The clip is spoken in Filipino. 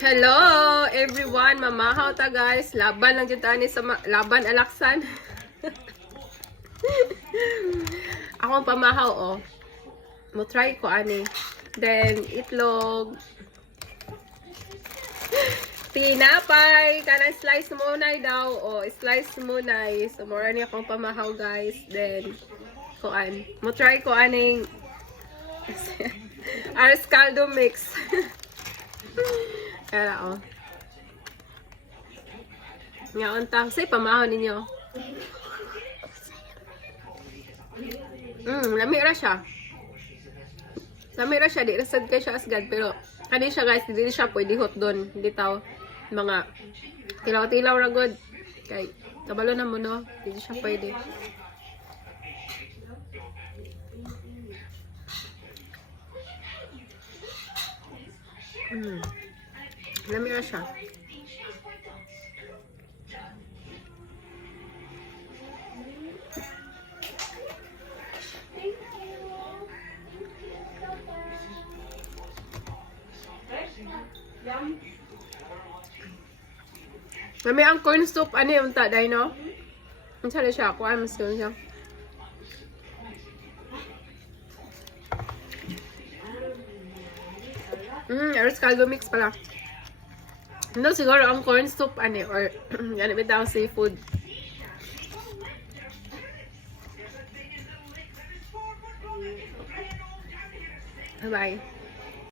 Hello everyone, mamahaw ta guys. Laban lang dito ani sa laban alaksan. Ako ang pamahaw oh. Mo try ko ani. Then itlog. Tinapay, kanang slice muna daw o slice muna. So more ni akong pamahaw guys. Then kuan. Mo try ko aning Aris caldo mix. Kaya oh. Nga unta, say pamahon ninyo. Lami ra siya. Lami ra siya, di rasad kay siya asgad pero kani siya guys, hindi siya pwede hot doon. Hindi taw mga tilaw-tilaw ra good. Kay kabalo na mo no, hindi siya pwede. Lami ra siya. Lami ang corn soup ano yung taday no? Ang sala siya, kuha mas yun siya. Aris caldo mix pala. Ano siguro ang corn soup ano or yan bitaw seafood. Bye bye.